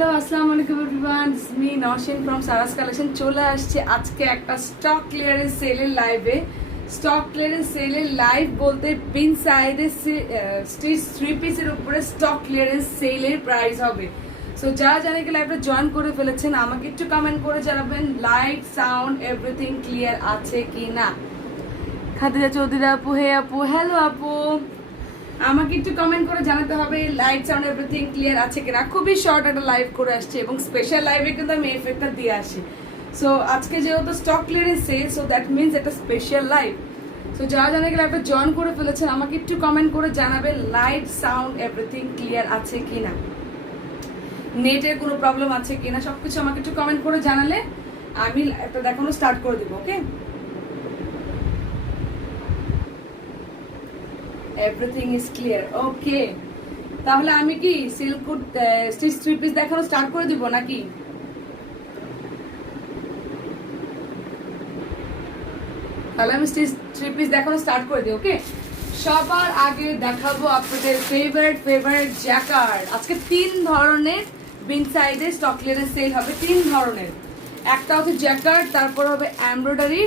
Hello আসসালামু আলাইকুম everyone, this is me Naushin from Sara's collection. চলে আসছে আজকে একটা স্টক ক্লিয়ারেন্স সেলের লাইভে। স্টক ক্লিয়ারেন্স সেলের লাইভ বলতে পিন সাইডে স্টিচ 3 পিসের উপরে স্টক ক্লিয়ারেন্স সেলের প্রাইস হবে। সো যারা জানে কি লাইভটা জয়েন করে ফেলেছেন আমাকে একটু কমেন্ট করে জানাবেন লাইট সাউন্ড এভরিথিং ক্লিয়ার আছে কি না। খাদিজা চৌধুরী আপু, হে আপু, হ্যালো আপু, আমাকে একটু কমেন্ট করে জানাতে হবে লাইট সাউন্ড এভরিথিং ক্লিয়ার আছে কিনা। খুবই শর্ট একটা লাইভ করে আসছে এবং স্পেশাল লাইভে কিন্তু আমি এফেক্টটা দিয়ে আসি। সো আজকে যেহেতু stock clearance sale, so that means একটা স্পেশাল লাইভ। সো যারা জানে কি লাইভটা জয়েন করে ফেলেছেন আমাকে একটু কমেন্ট করে জানাবেন লাইট সাউন্ড এভরিথিং ক্লিয়ার আছে কিনা, নেটের কোনো প্রবলেম আছে কিনা, সবকিছু আমাকে একটু কমেন্ট করে জানালে আমি একটা দেখানো স্টার্ট করে দেবো। ওকে, এভরিথিং ইজ ক্লিয়ার। ওকে, তাহলে আমি কি সিল্ক স্টিচ 3 পিস দেখানো স্টার্ট করে দিব নাকি? তাহলে আমি স্টিচ 3 পিস দেখানো স্টার্ট করে দিই। ওকে, সবার আগে দেখাবো আপনাদের ফেভারিট জ্যাকার্ড। আজকে 3 ধরনের বিন সাইডে স্টক ক্লিয়ারেন্স সেল হবে। 3 ধরনের, একটা হচ্ছে জ্যাকার্ড, তারপর হবে এমব্রয়ডারি,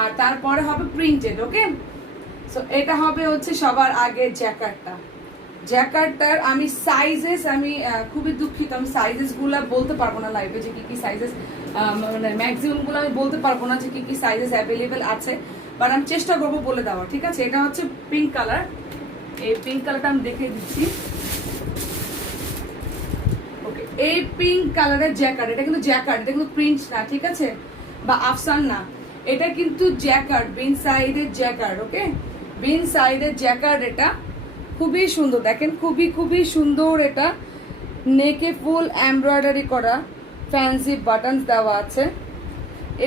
আর তারপরে হবে প্রিন্টেড। ওকে, সো এটা হবে হচ্ছে সবার আগে জ্যাকার্ডটার আমি সাইজেস, আমি খুবই দুঃখিত, আমি সাইজেস গুলা বলতে পারবো না লাইভে, যে কি সাইজেস, মানে ম্যাক্সিমাম গুলো আমি বলতে পারবো না যে কি সাইজেস অ্যাভেলেবেল আছে, বাট আমি চেষ্টা করবো বলে দেওয়া। ঠিক আছে, এটা হচ্ছে পিঙ্ক কালার। এই পিঙ্ক কালারটা আমি দেখিয়ে দিচ্ছি। ওকে, এই পিঙ্ক কালারের জ্যাকার্ড, এটা কিন্তু জ্যাকার্ড, এটা কিন্তু প্রিন্ট না, ঠিক আছে, বা আফসান না, এটা কিন্তু জ্যাকার্ড, বিন সাইডের জ্যাকার্ড। ওকে, বিন সাইডের জ্যাকার্ড, এটা খুবই সুন্দর, দেখেন খুবই সুন্দর। এটা নেকে ফুল এমব্রয়ডারি করা, ফ্যান্সি বাটনস দেওয়া আছে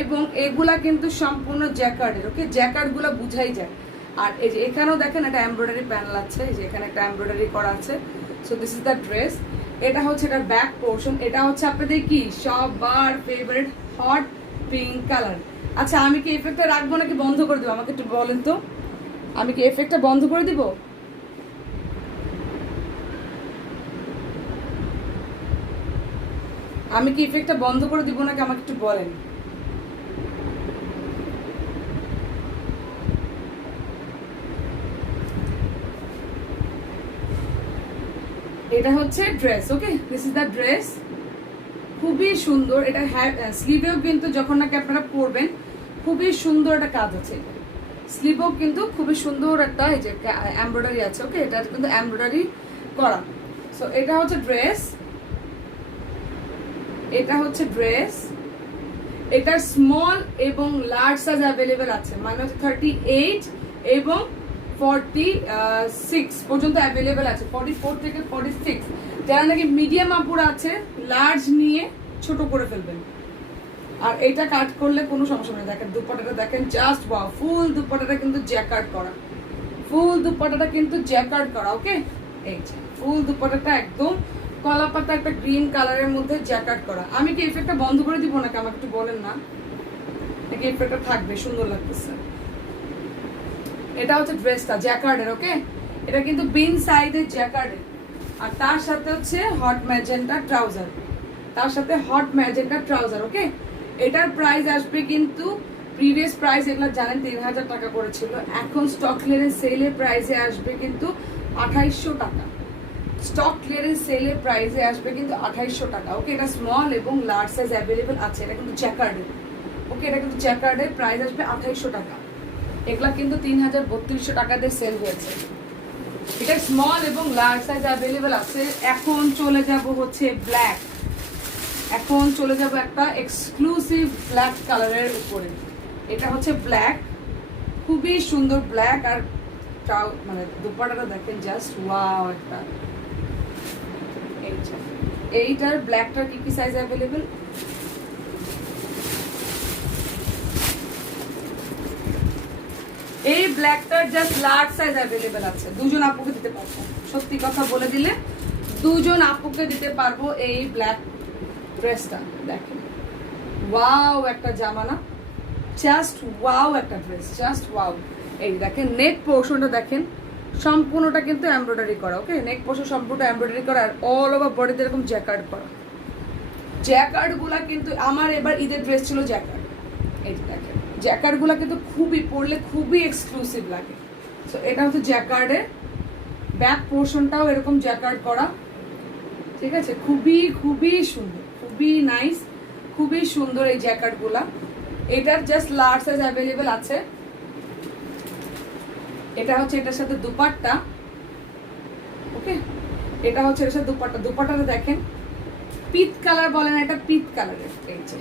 এবং এগুলা কিন্তু সম্পূর্ণ জ্যাকার্ডের। ওকে, জ্যাকার্ডগুলো বুঝাই যায়। আর এই যে এখানেও দেখেন একটা এমব্রয়ডারি প্যানেল আছে, এই যে এখানে একটা এমব্রয়ডারি করা আছে। So this is the dress. এটা হচ্ছে এটার ব্যাক পোর্শন। এটা হচ্ছে আপনাদের কি সবার ফেভারিট হট পিঙ্ক কালার। আচ্ছা, আমি কি এফেক্টটা রাখবো নাকি বন্ধ করে দেবো আমাকে একটু বলেন তো। আমি কি এফেক্টটা বন্ধ করে দিব? আমি কি ইফেক্টটা বন্ধ করে দিব নাকি আমাকে একটু বলেন। এটা হচ্ছে dress. Okay, this is the dress, খুবই সুন্দর। এটা স্লিভেও কিন্তু যখন নাকি আপনারা পরবেন খুবই সুন্দর একটা কাজ আছে। স্লিভেও কিন্তু খুবই সুন্দর একটা এই যে এমব্রয়ডারি আছে। ওকে, এটা কিন্তু এমব্রয়ডারি করা। সো এটা হচ্ছে ড্রেস, এটা হচ্ছে ড্রেস। এটা স্মল এবং লার্জ সাইজ অ্যাভেলেবেল আছে, মানে হচ্ছে 38 এবং 46 পর্যন্ত অ্যাভেলেবেল আছে, 44 থেকে 46। যারা নাকি মিডিয়াম আপুরা আছে লার্জ নিয়ে ছোট করে ফেলবেন। আর এটা কাট করলে কোনো সমস্যা নেই। দেখেন দুপাট্টাটা দেখেন, জাস্ট ওয়াও, ফুল দুপাট্টাটা কিন্তু জ্যাকার্ড করা, ফুল দুপাট্টাটা কিন্তু জ্যাকার্ড করা। ওকে, এই যে ফুল দুপাট্টাটা একদম কলা পাতা একটা গ্রিন কালারের মধ্যে জ্যাকার্ড করা। আমি কি এফেক্টটা বন্ধ করে দিব নাকি আমাকে একটু বলেন না, নাকি এফেক্টটা থাকবে? সুন্দর লাগতেছে। এটা হচ্ছে ড্রেসটা জ্যাকার্ডের। ওকে, এটা কিন্তু বিন সাইডের জ্যাকার্ডের, আর তার সাথে হচ্ছে হট ম্যাজেন্টা ট্রাউজার, তার সাথে হট ম্যাজেন্টা ট্রাউজার। ওকে, এটার প্রাইস আসবে কিন্তু প্রিভিয়াস প্রাইস এগুলো জানেন 3000 টাকা করেছিল, এখন স্টক ক্লিয়ারেন্স সেলের প্রাইসে আসবে কিন্তু 2800 টাকা। স্টক ক্লিয়ারেন্স সেলের প্রাইসে আসবে কিন্তু 2800 টাকা। ওকে, এটা স্মল এবং লার্জ সাইজ অ্যাভেলেবেল আছে। এটা কিন্তু জ্যাকার্ডের। ওকে, এটা কিন্তু জ্যাকার্ডের, প্রাইস আসবে 2800 টাকা। এগুলা কিন্তু 3200 টাকা দিয়ে সেল হয়েছে। এটা স্মল এবং লার্জ সাইজ অ্যাভেলেবেল আছে। এখন চলে যাব হচ্ছে ব্ল্যাক, এখন চলে যাব একটা এক্সক্লুসিভ ব্ল্যাক কালারের উপরে। এটা হচ্ছে ব্ল্যাক, খুবই সুন্দর ব্ল্যাক। আর মানে দুপাট্টাটা দেখেন, জাস্ট ওয়াও একটা। এইটার ব্ল্যাকটার কি সাইজ অ্যাভেলেবেল? এই ব্ল্যাকটার জাস্ট লার্জ সাইজ অ্যাভেলেবেল আছে, দুজন আপুকে দিতে পারবো। সত্যি কথা বলে দিলে দুজন আপুকে দিতে পারবো এই ব্ল্যাক ড্রেসটা। দেখেন ওয়াও একটা জামানা, জাস্ট ওয়াও একটা ড্রেস, জাস্ট ওয়াও। এই দেখেন নেক পোর্শনটা দেখেন, সম্পূর্ণটা কিন্তু এমব্রয়ডারি করা। ওকে, নেক পোর্শন সম্পূর্ণ এমব্রয়ডারি করা, আর অল ওভার বডিতে এরকম জ্যাকার্ড করা। জ্যাকার্ডগুলা কিন্তু আমার এবার ঈদের ড্রেস ছিল জ্যাকার্ড, এই যে দেখেন জ্যাকার্ডগুলা কিন্তু খুবই পরলে খুবই এক্সক্লুসিভ লাগে। সো এটা হচ্ছে জ্যাকার্ডের ব্যাক পোর্শনটাও এরকম জ্যাকার্ড করা, ঠিক আছে, খুবই খুবই সুন্দর, খুবই নাইস, খুবই সুন্দর এই জ্যাকার্ডগুলা। এটার জাস্ট লার্জ সাইজ অ্যাভেলেবেল আছে। এটা হচ্ছে এটার সাথে দুপাট্টা, ওকে, এটা হচ্ছে এটার সাথে দুপাট্টা। দুপাট্টাটা দেখেন পিত কালার বলে না, এটা পিত কালারের, এই যে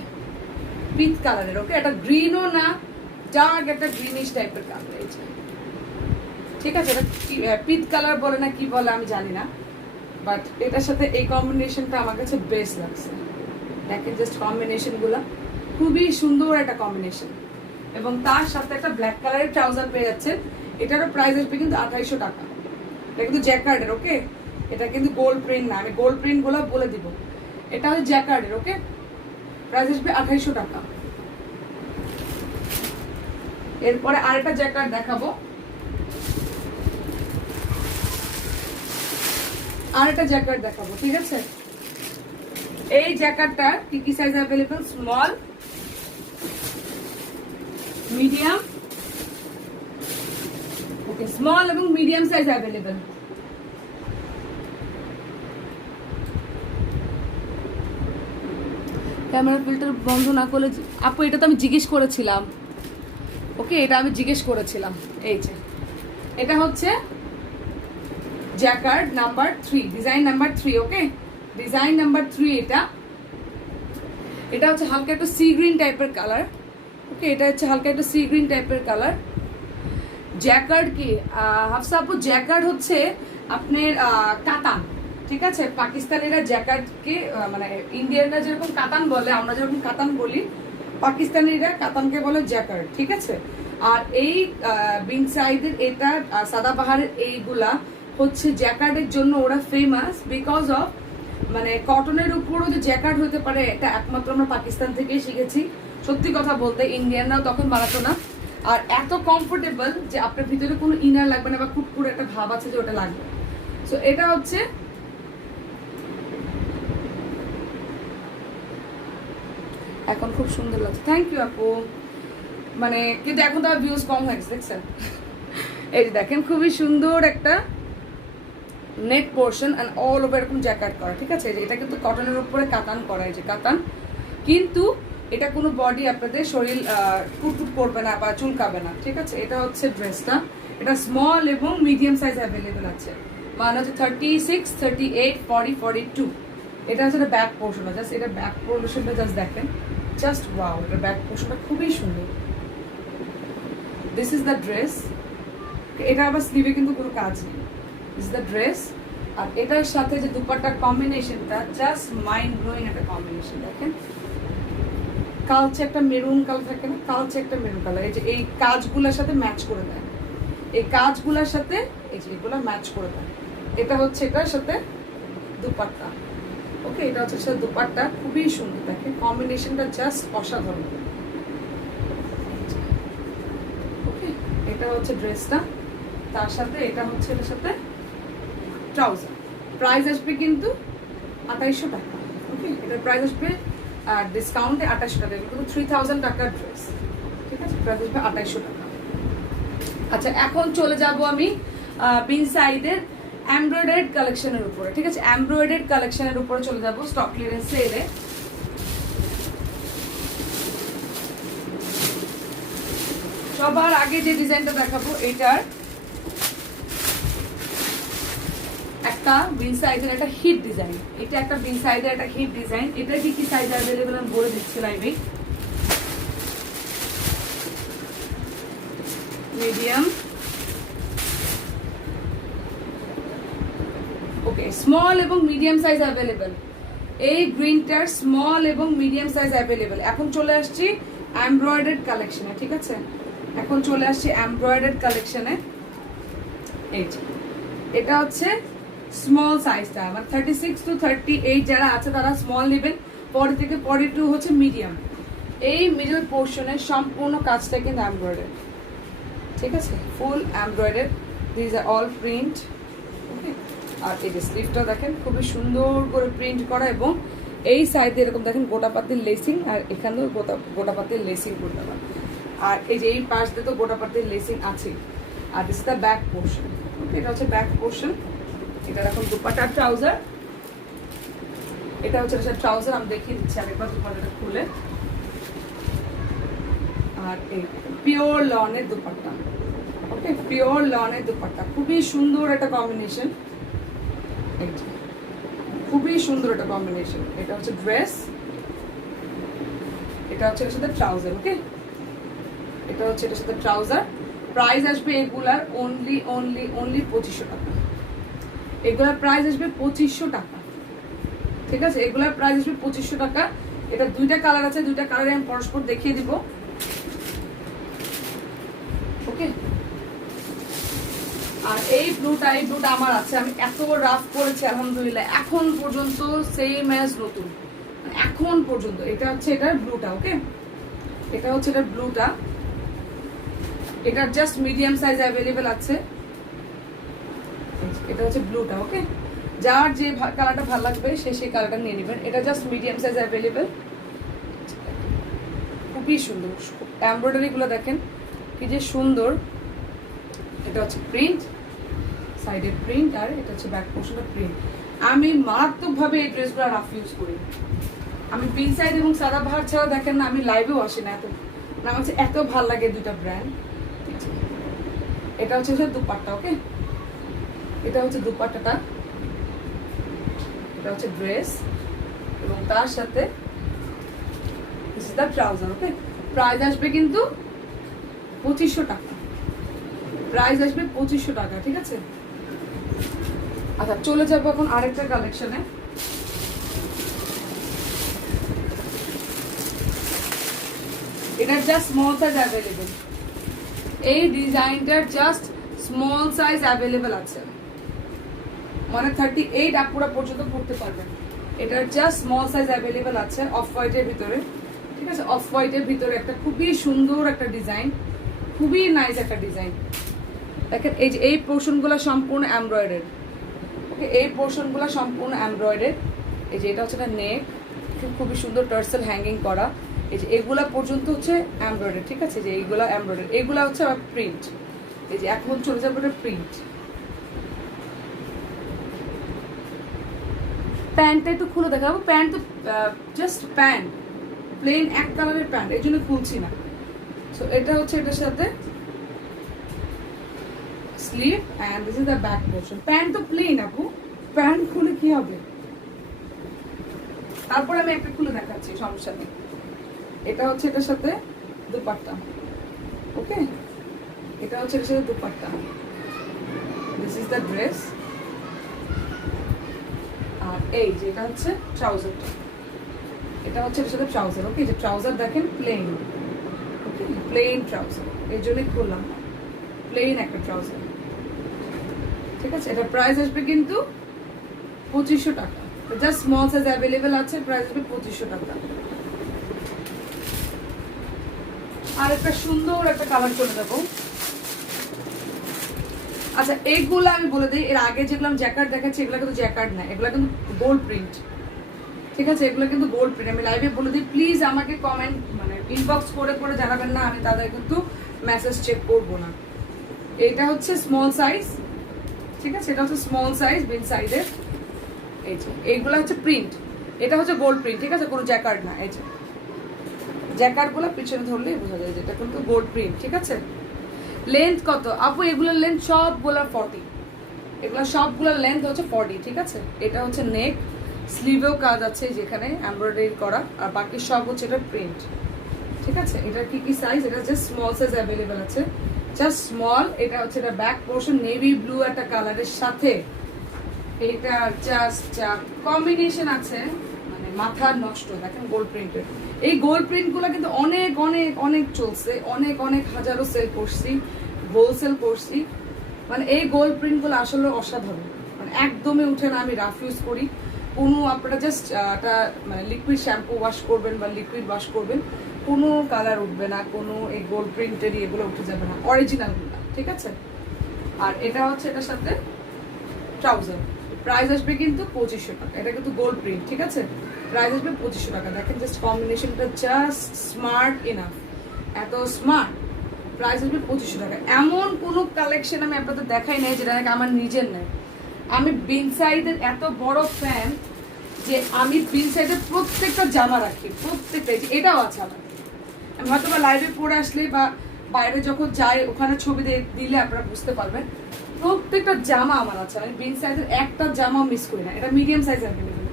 পিত কালারের, ওকে, এটা গ্রিনও না, ডার্ক একটা গ্রিনিশ টাইপের কালার, এই যে, ঠিক আছে। এটা পিত কালার বলে না কি বলে আমি জানি না, বাট এটার সাথে এই কম্বিনেশনটা আমার কাছে বেস্ট লাগছে। দেখেন জাস্ট কম্বিনেশনগুলো খুবই সুন্দর একটা কম্বিনেশন, এবং তার সাথে একটা ব্ল্যাক কালারের ট্রাউজার পেয়ে যাচ্ছে। এটারও প্রাইস আসবে কিন্তু 2800 টাকা। এটা কিন্তু জ্যাকার্ডের, ওকে, এটা কিন্তু গোল্ড প্রিন্ট না, আমি গোল্ড প্রিন্ট গুলো বলে দিব। এটা হচ্ছে জ্যাকার্ডের, ওকে, প্রাইস আসবে 2800 টাকা। এরপরে আরেকটা জ্যাকার্ড দেখাবো, আরেকটা জ্যাকার্ড দেখাবো, ঠিক আছে। এই জ্যাকার্ডটা কি কি সাইজ অ্যাভেলেবল? স্মল, মিডিয়াম, ওকে, স্মল এবং medium size available. Camera filter বন্ধ না করলে আপু, এটা তো আমি জিজ্ঞেস করেছিলাম, ওকে, এটা আমি জিজ্ঞেস করেছিলাম। এই যে এটা হচ্ছে জ্যাকার্ড নাম্বার 3, ডিজাইন নাম্বার 3, ওকে, ডিজাইন নাম্বার 3। এটা হচ্ছে হালকা একটু সি গ্রিন টাইপের কালার, ওকে, এটা হচ্ছে হালকা একটু সি গ্রিন টাইপের কালার। জ্যাকার্ড কি হাফসা আপু, জ্যাকার্ড হচ্ছে আপনার কাতান, ঠিক আছে। পাকিস্তানিরা জ্যাকার্ডকে মানে ইন্ডিয়ানরা যেরকম কাতান বলে, আমরা যেরকম কাতান বলি, পাকিস্তানিরা কাতানকে বলে জ্যাকার্ড, ঠিক আছে। আর এই বিন সাইদের এটা সাদাবাহারের এইগুলা হচ্ছে জ্যাকার্ডের জন্য ওরা ফেমাস, বিকজ অফ মানে কটনের উপরও যে জ্যাকার্ড হতে পারে, এটা একমাত্র আমরা পাকিস্তান থেকেই শিখেছি। সত্যি কথা বলতে ইন্ডিয়ানরাও তখন বানাতো না। আর এত কমফোর্টেবল যে আপনার ভিতরে কোনো ইনার লাগবে না, বা কুটকুট একটা ভাব আছে যে ওটা লাগবে। সো এটা হচ্ছে এখন খুব সুন্দর লাগছে, থ্যাংক ইউ আপু। মানে কিন্তু এখন তো আর ভিউজ কম হয়ে গেছে, দেখছেন। এই যে দেখেন খুবই সুন্দর একটা neck portion and all over এরকম জ্যাকেট করা, ঠিক আছে। এটা কিন্তু কটনের উপরে কাতান করা, এই যে কাতান, কিন্তু এটা কোনো বডি আপনাদের শরীর কুটকুট করবে না বা চুলকাবে না, ঠিক আছে। এটা হচ্ছে ড্রেসটা, এটা স্মল এবং মিডিয়াম সাইজ অ্যাভেলেবেল আছে, মানে হচ্ছে 36, 38, 40, 42। এটা হচ্ছে ব্যাক পোর্শনটা, জাস্ট এটা ব্যাক পোর্শনটা জাস্ট দেখেন, জাস্ট ওয়াও, এটা ব্যাক পোর্শনটা খুবই সুন্দর। This is the dress. এটা আবার স্লিভে কিন্তু কোনো কাজ নেই, দিস ইজ দ্য ড্রেস। আর এটার সাথে যে দুপাট্টার কম্বিনেশনটা জাস্ট মাইন্ড ব্লোয়িং একটা কম্বিনেশন। দেখেন কালচে একটা মেরুন কালার থাকে না, কালচে একটা মেরুন কালার, এই যে এই কাজগুলোর সাথে ম্যাচ করে দেয়, এই কাজগুলোর সাথে এই যে এগুলো ম্যাচ করে দেয়। এটা হচ্ছে এটার সাথে দুপাট্টা, ওকে, এটা হচ্ছে সাথে দুপাট্টা, খুবই সুন্দর। দেখেন কম্বিনেশনটা জাস্ট অসাধারণ, ওকে। এটা হচ্ছে ড্রেসটা, তার সাথে এটা হচ্ছে এটার সাথে ট্রাউজার। প্রাইস আসবে কিন্তু 2800 টাকা, ওকে। এটার প্রাইস আসবে আর ডিসকাউন্টে 2800 টাকা, কিন্তু 3000 টাকার ড্রেস, ঠিক আছে। প্রাইস আসবে 2800 টাকা। আচ্ছা, এখন চলে যাব আমি বিন সাইডের এমব্রয়ডারিড কালেকশনের উপরে, ঠিক আছে। এমব্রয়ডারিড কালেকশনের উপরে চলে যাব স্টক ক্লিয়ারেন্স সেলে। সবার আগে যে ডিজাইনটা দেখাবো, এটার একটা বিন সাইজের একটা হিট ডিজাইন, এটা একটা বিন সাইজের একটা হিট ডিজাইন। এটা কি কি সাইজ অ্যাভেলেবল আমি বলে দিচ্ছি লাইভে। মিডিয়াম, ওকে, স্মল এবং মিডিয়াম সাইজ অ্যাভেলেবল। এই গ্রিনটার স্মল এবং মিডিয়াম সাইজ অ্যাভেলেবল। এখন চলে আসছি এমব্রয়ডার্ড কালেকশনে, ঠিক আছে। এখন চলে আসছি এমব্রয়ডার্ড কালেকশনে। এই যে এটা হচ্ছে স্মল সাইজটা, আমার 36 to 38 যারা আছে তারা স্মল নেবেন, 40 থেকে 42 হচ্ছে মিডিয়াম। এই মিডল পোর্শনের সম্পূর্ণ কাজটা কিন্তু এমব্রয়ডারি, ঠিক আছে, full embroidery. This are all print, okay. আর এই যে স্লিভটা দেখেন খুবই সুন্দর করে প্রিন্ট করা, এবং এই সাইডে এরকম দেখেন গোটা পাতির লেসিং, আর এখানেও গোটা পাতির লেসিং করতে পারেন। আর এই যে এই পাশ দিয়ে তো গোটা পাতির লেসিং আছে। আর this is the back portion. Okay, এটা হচ্ছে ব্যাক পোর্শন। এটা এখন দুপাট্টা ট্রাউজার, এটা হচ্ছে ট্রাউজার। আমি দেখিয়ে দিচ্ছি আরেকবার দুপাট্টাটা খুলে। আর এই পিওর লনের দুপাট্টা। ওকে, পিওর লনের দুপাট্টা, খুবই সুন্দর একটা কম্বিনেশন, খুবই সুন্দর একটা কম্বিনেশন। এটা হচ্ছে ড্রেস, এটা হচ্ছে এর সাথে ট্রাউজার। ওকে, এটা হচ্ছে এটার সাথে ট্রাউজার। প্রাইস আসবে এগুলার অনলি 2500 টাকা। এগুলার প্রাইস আসবে 2500 টাকা, ঠিক আছে? এগুলার প্রাইস আসবে 2500 টাকা। এটা দুইটা কালার আছে, দুইটা কালারে আমি পরস্পর দেখিয়ে দিব। ওকে, আর এই ব্লুটা আমার আছে। আমি এত রাফ করেছি আলহামদুলিল্লাহ, এখন পর্যন্ত সেম অ্যাজ নতুন, এখন পর্যন্ত। এটা হচ্ছে এটার ব্লুটা। ওকে, এটা হচ্ছে এটার ব্লুটা। এটার জাস্ট মিডিয়াম সাইজ অ্যাভেলেবেল আছে। এটা হচ্ছে ব্লুটা। ওকে, যার যে কালারটা ভালো লাগবে সে সেই কালারটা নিয়ে নেবেন। এটা জাস্ট মিডিয়াম সাইজ অ্যাভেলেবেল, খুবই সুন্দর। এমব্রয়ডারি গুলো দেখেন কি যে সুন্দর। এটা হচ্ছে প্রিন্ট, সাইডের প্রিন্ট, আর এটা হচ্ছে ব্যাক পোর্শনের প্রিন্ট। আমি মারাত্মকভাবে এই ড্রেসগুলো রাফ ইউজ করি। আমি পিন সাইড এবং সাদা বাহার ছাড়া দেখেন না, আমি লাইভেও আসি না। আমার কাছে এত ভালো লাগে দুইটা ব্র্যান্ড। এটা হচ্ছে দুপাট্টা। ওকে, এটা হচ্ছে দুপাট্টাটা, এটা হচ্ছে ড্রেস, এবং তার সাথে this is the trouser. Okay, price আসবে কিন্তু 2500 টাকা। প্রাইস আসবে 2500 টাকা, ঠিক আছে? আচ্ছা, চলে যাবো এখন আরেকটা কালেকশনে। এটা জাস্ট স্মল সাইজ অ্যাভেলেবেল। এই ডিজাইনটার জাস্ট স্মল সাইজ অ্যাভেলেবেল আছে, মানে 38 আপুরা পর্যন্ত পড়তে পারবেন। এটার জাস্ট স্মল সাইজ অ্যাভেলেবেল আছে, অফ হোয়াইটের ভিতরে, ঠিক আছে? অফ হোয়াইটের ভিতরে একটা খুবই সুন্দর একটা ডিজাইন, খুবই নাইস একটা ডিজাইন। দেখেন এই যে এই পোর্শনগুলো সম্পূর্ণ এমব্রয়ডারি। ওকে, এই পোর্শনগুলো সম্পূর্ণ এমব্রয়ডারি। এই যে এটা হচ্ছে একটা নেক, খুবই সুন্দর টার্সেল হ্যাঙ্গিং করা। এই যে এগুলা পর্যন্ত হচ্ছে এমব্রয়ডারি, ঠিক আছে? যে এইগুলা এমব্রয়ডারি, এগুলা হচ্ছে প্রিন্ট। এই যে এখন চলে যাবে এটা প্রিন্ট। প্যান্টটা একটু খুলে দেখাবো। প্যান্ট তো জাস্ট প্যান্ট, প্লেন এক কালারের প্যান্ট, এই জন্য খুলছি না। সো এটা হচ্ছে এটার সাথে sleeve, and this is the back portion. Pant তো প্লেন আপু, প্যান্ট খুলে কি হবে? তারপর আমি একটা খুলে দেখাচ্ছি, সমস্যা নেই। এটা হচ্ছে এটার সাথে দুপাট্টা। ওকে, এটা হচ্ছে এটার সাথে dupatta. This is the dress, আর এই যে এটা হচ্ছে ট্রাউজারটা। এটা হচ্ছে এটার সাথে ট্রাউজার। ওকে, যে ট্রাউজার দেখেন প্লেন। ওকে, প্লেন ট্রাউজার, এই জন্যই খুললাম না, প্লেন একটা ট্রাউজার, ঠিক আছে? এটা প্রাইস আসবে কিন্তু 2500 টাকা। জাস্ট স্মল সাইজ অ্যাভেলেবেল আছে, প্রাইস আসবে 2500 টাকা। আর একটা সুন্দর একটা কালার চলে যাবো। আচ্ছা, এইগুলো আমি বলে দিই, এর আগে যেগুলো আমি জ্যাকার্ড দেখাচ্ছি এগুলো কিন্তু জ্যাকার্ড না, এগুলো কিন্তু গোল্ড প্রিন্ট, ঠিক আছে? এগুলো কিন্তু গোল্ড প্রিন্ট। আমি লাইভে বলে দিই, প্লিজ আমাকে কমেন্ট মানে ইনবক্স করে করে জানাবেন না, আমি তাদের কিন্তু মেসেজ চেক করবো না। এটা হচ্ছে স্মল সাইজ, ঠিক আছে? এটা হচ্ছে স্মল সাইজ বিন সাইজের। এই যে এইগুলো হচ্ছে প্রিন্ট, এটা হচ্ছে গোল্ড প্রিন্ট, ঠিক আছে? কোনো জ্যাকার্ড না। এই যে জ্যাকার্ডগুলো পিছনে ধরলেই বোঝা যায় যেটা কিন্তু গোল্ড প্রিন্ট, ঠিক আছে? লেন্থ কত আপু? এগুলোর লেন্থ সবগুলোর 40, এগুলো সবগুলোর লেন্থ হচ্ছে 40, ঠিক আছে? এটা হচ্ছে নেক, স্লিভেও কাজ আছে যেখানে এমব্রয়ডারি করা, আর বাকি সব হচ্ছে এটা প্রিন্ট, ঠিক আছে? এটা কি কি সাইজ? এটা জাস্ট স্মল সাইজ অ্যাভেলেবেল আছে, জাস্ট স্মল। এটা হচ্ছে এটা ব্যাক পোর্শন নেভি ব্লু একটা কালারের সাথে, এটা জাস্ট কম্বিনেশন আছে মানে মাথা নষ্ট। দেখেন গোল্ড প্রিন্টের এই গোল্ড প্রিন্টগুলো কিন্তু অনেক অনেক অনেক চলছে, অনেক অনেক হাজারো সেল করছি, হোলসেল করছি। মানে এই গোল্ড প্রিন্টগুলো আসলে অসাধারণ, মানে একদমই উঠে না। আমি রাফ ইউজ করি, কোনো আপনারা জাস্ট একটা মানে লিকুইড শ্যাম্পু ওয়াশ করবেন বা লিকুইড ওয়াশ করবেন, কোনো কালার উঠবে না, কোনো এই গোল্ড প্রিন্টেরই এগুলো উঠে যাবে না, অরিজিনালগুলো, ঠিক আছে? আর এটা হচ্ছে এটার সাথে ট্রাউজার, প্রাইস আসবে কিন্তু 2500 টাকা। এটা কিন্তু গোল্ড প্রিন্ট, ঠিক আছে? প্রাইস আসবে 2500 টাকা। দেখেন জাস্ট কম্বিনেশনটা জাস্ট স্মার্ট ইনাফ, এত স্মার্ট। প্রাইস আসবে 2500 টাকা। এমন কোনো কালেকশন আমি আপনাদের দেখাই নাই যেটা নাকি আমার নিজের নেই। আমি বিনসাইডের এত বড় ফ্যান যে আমি বিনসাইডের প্রত্যেকটা জামা রাখি, প্রত্যেকটা। এটাও আছে আমার, আমি হয়তো বা লাইভে পরে আসলে বা বাইরে যখন যাই ওখানে ছবি দিলে আপনারা বুঝতে পারবেন, প্রত্যেকটা জামা আমার আছে। আমি বিন সাইজের একটা জামা মিস করি না। এটা মিডিয়াম সাইজ অ্যাভেলেবেল,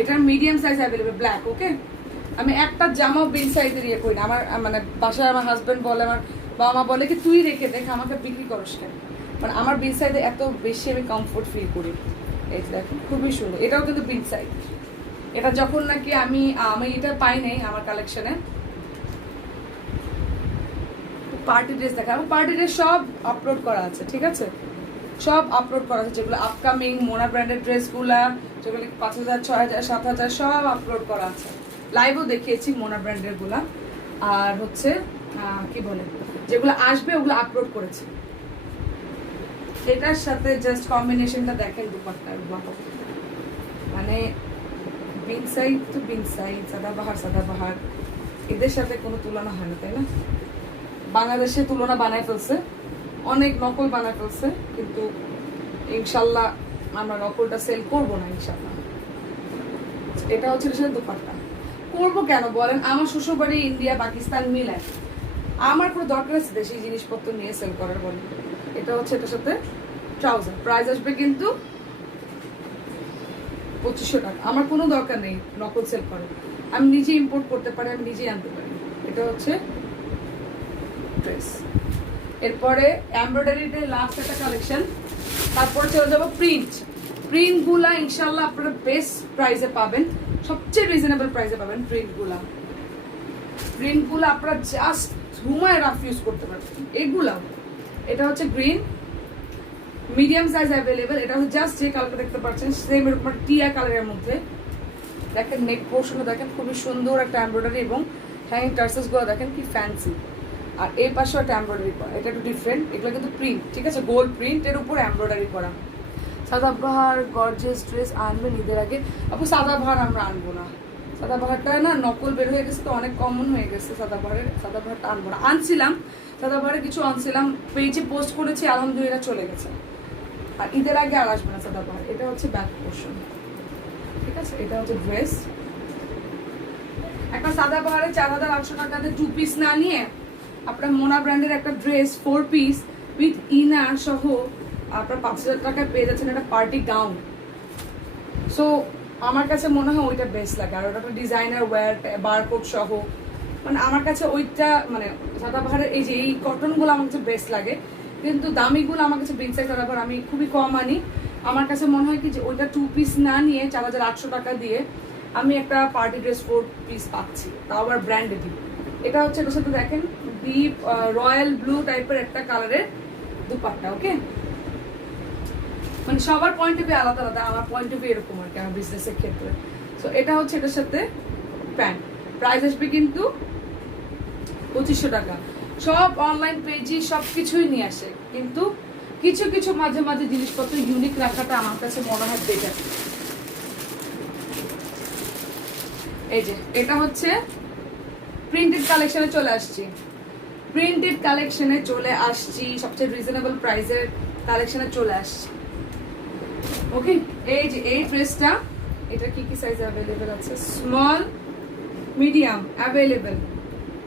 এটা মিডিয়াম সাইজ অ্যাভেলেবেল ব্ল্যাক। ওকে, আমি একটা জামাও বিন সাইজের ইয়ে করি না। আমার মানে বাসায় আমার হাজব্যান্ড বলে, আমার বাবা মা বলে কি তুই রেখে দেখ, আমাকে বিক্রি করস কেন। মানে আমার বিন সাইজে এত বেশি আমি কমফোর্ট ফিল করি। এই দেখুন খুবই সুন্দর, এটাও কিন্তু বিন সাইজ। এটা যখন নাকি আমি এটা পাই নাই আমার কালেকশনে, পার্টি ড্রেস দেখা, পার্টি ড্রেস সব আপলোড করা আছে, ঠিক আছে, সব আপলোড করা আছে। যেগুলো আপকামিং মোনা ব্র্যান্ডের ড্রেসগুলা, যেগুলো 5000, 6000, 7000 সব আপলোড করা আছে। লাইভও দেখিয়েছি মোনা ব্র্যান্ডের গুলা। আর হচ্ছে কি বলে, যেগুলো আসবে ওগুলো আপলোড করেছি। এটার সাথে জাস্ট কম্বিনেশনটা দেখেন, দুপাট্টার মানে বিনসাই তো বিনসাই, সাদাবাহার এদের সাথে কোনো তুলনা হয় না, তাই না? বাংলাদেশে তুলনা বানায় ফেলছে, অনেক নকল বানায় ফেলছে, কিন্তু ইনশাল্লাহ আমরা নকলটা সেল করবো না ইনশাল্লাহ। এটা হচ্ছে সাথে দুপাট্টা। করবো কেন বলেন, আমার শ্বশুরবাড়ি ইন্ডিয়া পাকিস্তান মিলায়, আমার কোনো দরকার আছে দেশি জিনিসপত্র নিয়ে সেল করার বলেন। এটা হচ্ছে এটার সাথে ট্রাউজার। প্রাইস আসবে কিন্তু 2500 টাকা। আমার কোনো দরকার নেই নকল সেল করার, আমি নিজে ইম্পোর্ট করতে পারি, আমি নিজেই আনতে পারি। এটা হচ্ছে ড্রেস। এরপরে এমব্রয়ডারিতে লাস্ট একটা কালেকশন, তারপরে চলে যাবো প্রিন্ট। প্রিন্টগুলা ইনশাল্লাহ আপনারা বেস্ট প্রাইসে পাবেন, সবচেয়ে রিজনেবল প্রাইসে পাবেন প্রিন্টগুলা। প্রিন্টগুলো আপনারা জাস্ট ধুমায় রাফ ইউজ করতে পারবেন। এগুলাও, এটা হচ্ছে গ্রিন, মিডিয়াম সাইজ অ্যাভেলেবেল। এটা হচ্ছে জাস্ট যে কালারটা দেখতে পাচ্ছেন সেম এরকম টিয়া কালারের মধ্যে। দেখেন নেক পোর্শনটা দেখেন, খুবই সুন্দর একটা এমব্রয়ডারি, এবং হ্যাঙ্গিং টার্সেস গুলো দেখেন কি ফ্যান্সি। আর এই পাশেও একটা এমব্রয়ডারি করা, এটা একটু ডিফারেন্ট। এগুলো কিন্তু প্রিন্ট, ঠিক আছে, গোল্ড প্রিন্টের উপর এমব্রয়ডারি করা। সাদাবাহার গর্জিয়াস ড্রেস আনবেন ঈদের আগে। আপু সাদাবাহার আমরা আনবো না, সাদাবাহারটা না নকল বের হয়ে গেছে তো, অনেক কমন হয়ে গেছে। সাদাবাহারটা আনবো না। আনছিলাম সাদাবাহারে কিছু আনছিলাম, পেজে পোস্ট করেছি, আলহামদুলিল্লাহ চলে গেছে। আর ঈদের আগে আর আসবে না সাদাবাহার। এটা হচ্ছে ব্যাক পোর্শন, ঠিক আছে। এটা হচ্ছে ড্রেস। একটা সাদাবাহারে 4800 টাকাতে 2 পিস না নিয়ে আপনার মোনা ব্র্যান্ডের একটা ড্রেস 4 পিস উইথ ইনার সহ আপনার 5000 টাকায় পেয়ে যাচ্ছেন একটা পার্টি গাউন। সো আমার কাছে মনে হয় ওইটা বেস্ট লাগে। আর ওটা একটা ডিজাইনার ওয়্যার, বারকোড সহ, মানে আমার কাছে ওইটা মানে সাদাবাহারের এই যে এই কটনগুলো আমার কাছে বেস্ট লাগে। কিন্তু দামিগুলো আমার কাছে বিনসাই সাদাবাহার আমি খুবই কম আনি। আমার কাছে মনে হয় কি যে ওইটা 2 পিস না নিয়ে 4800 টাকা দিয়ে আমি একটা পার্টি ড্রেস 4 পিস পাচ্ছি, তাও আবার ব্র্যান্ডেডই। এটা হচ্ছে এটার সাথে দেখেন ডিপ রয়্যাল ব্লু টাইপের একটা কালারের দুপাট্টা। ওকে, মানে সবার পয়েন্ট অফ ভিউ আলাদা আলাদা, আমার পয়েন্ট অফ ভিউ এরকম আর কি আমার বিজনেসের ক্ষেত্রে। সো এটা হচ্ছে এটার সাথে প্যান্ট। প্রাইস আসবে কিন্তু 2500 টাকা। সব অনলাইন পেজে সব কিছুই নিয়ে আসে, কিন্তু কিছু কিছু মাঝে মাঝে জিনিসপত্র ইউনিক রাখাটা আমার কাছে মনে হয় বেটার। এই যে এটা হচ্ছে প্রিন্টেড কালেকশনে চলে আসছি, প্রিন্টেড কালেকশনে চলে আসছি, সবচেয়ে রিজনেবল প্রাইসের কালেকশনে চলে আসছি। ওকে, এই যে এই ড্রেসটা, এটা কি কি সাইজ অ্যাভেলেবেল আছে? Small medium available,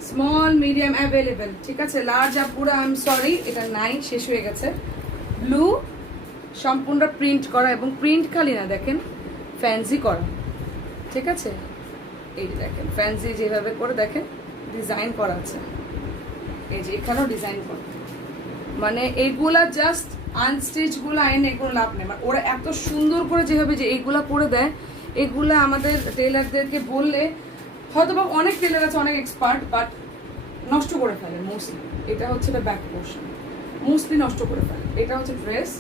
small medium available, ঠিক আছে। লার্জ আপুরা আই এম সরি, এটা নাই, শেষ হয়ে গেছে। ব্লু, সম্পূর্ণ প্রিন্ট করা, এবং প্রিন্ট খালি না দেখেন ফ্যান্সি করা, ঠিক আছে। এই যে দেখেন ফ্যান্সি যেভাবে করে দেখেন ডিজাইন করা আছে, এই যে এখানেও ডিজাইন করা, মানে এইগুলা জাস্ট আনস্টিচগুলো আইন এগুলো লাভ নেই। মানে ওরা এত সুন্দর করে যেভাবে যে এইগুলা করে দেয়, এগুলা আমাদের টেলারদেরকে বললে হয়তো বা অনেক টেলার আছে অনেক এক্সপার্ট, বাট নষ্ট করে ফেলে মোস্টলি। এটা হচ্ছে এটা ব্যাক পোর্শন, মোস্টলি নষ্ট করে ফেলে। এটা হচ্ছে ড্রেস,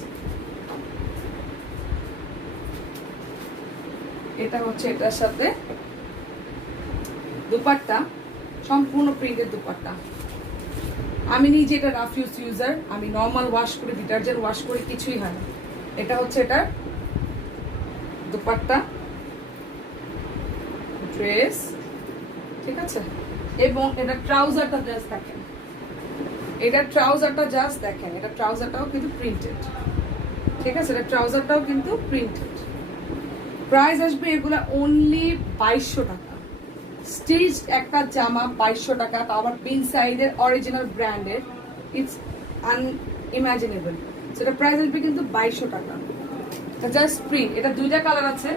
এটা হচ্ছে এটার সাথে দুপাট্টা, সম্পূর্ণ প্রিন্টের দুপাট্টা। আমি নিজে এটা রাফ ইউজার, আমি নর্মাল ওয়াশ করি, ডিটারজেন্ট ওয়াশ করি, কিছুই হয় না। এটা হচ্ছে এটার দুপাট্টা, ড্রেস, ঠিক আছে? এবং এটা ট্রাউজারটা জাস্ট দেখেন, এটা ট্রাউজারটা জাস্ট দেখেন, এটা ট্রাউজারটাও কিন্তু প্রিন্টেড, ঠিক আছে? এটা ট্রাউজারটাও কিন্তু প্রিন্টেড। প্রাইস আসবে এগুলা অনলি 2200 টাকা। স্টিচ একটা জামা 2200 টাকা, তাও আবার পিন সাইজের অরিজিনাল ব্র্যান্ডের, ইটস আনইমাজিনেবল। সেটা প্রাইস আসবে কিন্তু 2200 টাকা। এটা জাস্ট প্রিন্ট। এটা দুইটা কালার আছে,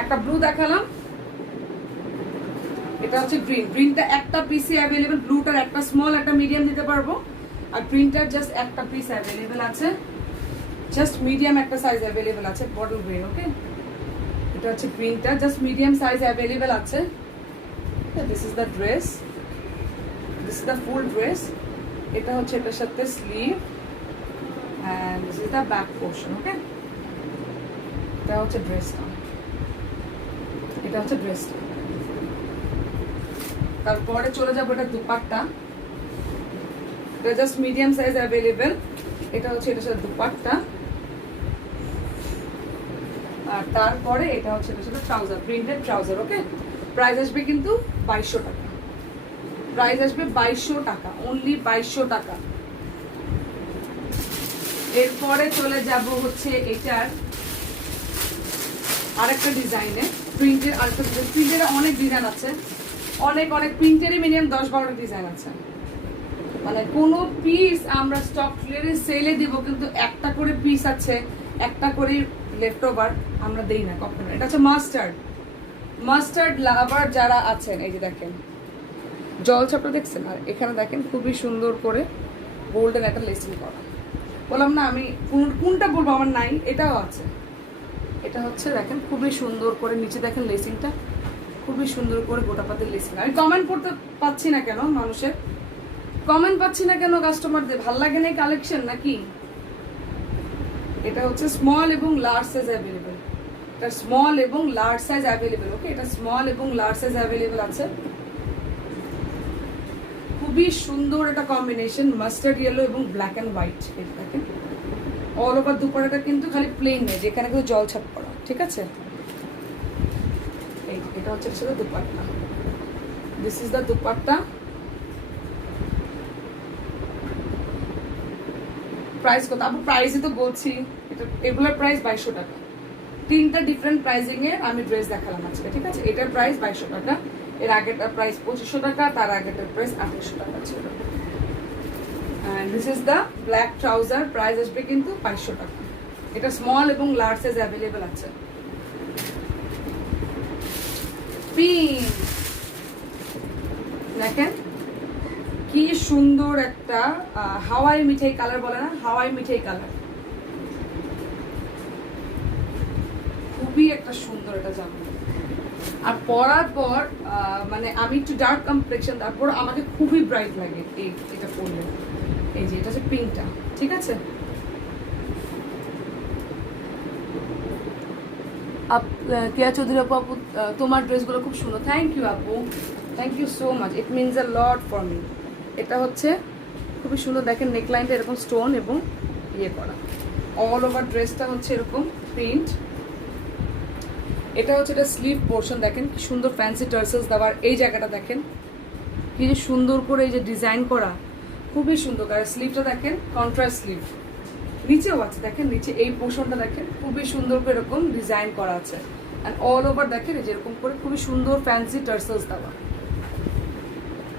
একটা ব্লু দেখালাম, এটা হচ্ছে গ্রিন। গ্রিনটা একটা পিসে অ্যাভেলেবেল, ব্লুটার একটা স্মল একটা মিডিয়াম দিতে পারবো, আর গ্রিনটার জাস্ট একটা পিস অ্যাভেলেবেল আছে, জাস্ট মিডিয়াম একটা সাইজ অ্যাভেলেবেল আছে, বটল গ্রিন। ওকে, এটা হচ্ছে গ্রিনটা, জাস্ট মিডিয়াম সাইজ অ্যাভেলেবেল আছে। This is the dress, this is the full dress. এটা হচ্ছে এটার সাথে sleeve, and this is the back portion. Okay, এটা হচ্ছে ড্রেসটা, এটা হচ্ছে ড্রেসটা। তারপরে চলে যাবো এটা দুপাট্টা, এটা জাস্ট মিডিয়াম সাইজ অ্যাভেলেবেল। এটা হচ্ছে এটার সাথে দুপাট্টা, আর তারপরে এটা হচ্ছে এটার সাথে ট্রাউজার, প্রিন্টেড ট্রাউজার। ওকে, প্রাইস আসবে কিন্তু 2200 টাকা। প্রাইস আসবে 2200 টাকা, অনলি 2200 টাকা। এরপরে চলে যাব হচ্ছে এটার আরেকটা ডিজাইনে, প্রিন্টের আরেকটা ডিজাইন। প্রিন্টের অনেক ডিজাইন আছে, অনেক অনেক প্রিন্টেরই মিনিমাম 10-12টা ডিজাইন আছে। মানে কোনো পিস আমরা স্টক ক্লিয়ারেন্স সেলে দিব, কিন্তু একটা করে পিস আছে, একটা করে লেফট ওভার আমরা দেই না কখনো। এটা হচ্ছে মাস্টার্ড, মাস্টার্ড লাভার যারা আছেন, এই যে দেখেন জল ছাপটা দেখছেন, আর এখানে দেখেন খুবই সুন্দর করে গোল্ডেন একটা লেসিং করা। বললাম না আমি কোনটা বলবো, আমার নাই, এটাও আছে। এটা হচ্ছে দেখেন খুবই সুন্দর করে, নিচে দেখেন লেসিংটা খুবই সুন্দর করে গোটা পাতের লেসিং। আমি কমেন্ট করতে পাচ্ছি না কেন, মানুষের কমেন্ট পাচ্ছি না কেন, কাস্টমারদের ভাল লাগে না কালেকশন নাকি? এটা হচ্ছে স্মল এবং লার্জ সাইজ অ্যাভেলেবেল, এটা স্মল এবং লার্জ সাইজ অ্যাভেলেবেল। ওকে, এটা স্মল এবং লার্জ সাইজ অ্যাভেলেবেল আছে। খুবই সুন্দর একটা কম্বিনেশন, মাস্টার্ড ইয়েলো এবং ব্ল্যাক অ্যান্ড হোয়াইট। এটা দেখেন অল ওভার দুপাট্টাটা কিন্তু খালি প্লেন নেই, যেখানে কিন্তু জল ছাপ করা, ঠিক আছে? এটা হচ্ছে সাথে dupatta, this is the dupatta. Price কত? আপু প্রাইসই তো বলছি, এটা এগুলোর প্রাইস 2200 টাকা। তিনটা ডিফারেন্ট প্রাইসিং এর আমি ড্রেস দেখালাম আজকে, ঠিক আছে? এটার প্রাইস 2200 টাকা, এর আগেরটার প্রাইস 2500 টাকা, তার আগেরটার প্রাইস 2800 টাকা ছিল। And this is the black trouser, price আসবে কিন্তু 2200 টাকা। এটা স্মল এবং লার্জ সাইজ অ্যাভেলেবেল আছে। পিঙ্ক দেখেন কি সুন্দর একটা হাওয়াই মিঠাই কালার, বলে না হাওয়াই মিঠাই কালার, খুবই একটা সুন্দর একটা জামা। আর পরার পর মানে আমি একটু ডার্ক কমপ্লেকশন, তারপর আমাকে খুবই ব্রাইট লাগে এটা পরলে। এই যে এটা হচ্ছে পিঙ্কটা, ঠিক আছে? কেয়া চৌধুরী আপু, তোমার ড্রেসগুলো খুব সুন্দর। থ্যাংক ইউ আপু, thank you so much, it means a lot for me. এটা হচ্ছে খুবই সুন্দর, দেখেন নেকলাইনটা এরকম স্টোন এবং ইয়ে করা, অল ওভার ড্রেসটা হচ্ছে এরকম প্রিন্ট। এটা হচ্ছে এটা স্লিভ পোর্শন, দেখেন কি সুন্দর ফ্যান্সি টার্সেলস দেওয়ার, এই জায়গাটা দেখেন কি যে সুন্দর করে এই যে ডিজাইন করা, খুবই সুন্দর। আর স্লিভটা দেখেন কন্ট্রাস্ট স্লিভ, নিচেও আছে দেখেন, নিচে এই পোর্শনটা দেখেন খুবই সুন্দর করে এরকম ডিজাইন করা আছে, অ্যান্ড অল ওভার দেখেন যেরকম করে খুবই সুন্দর ফ্যান্সি টার্সেলস দেওয়া।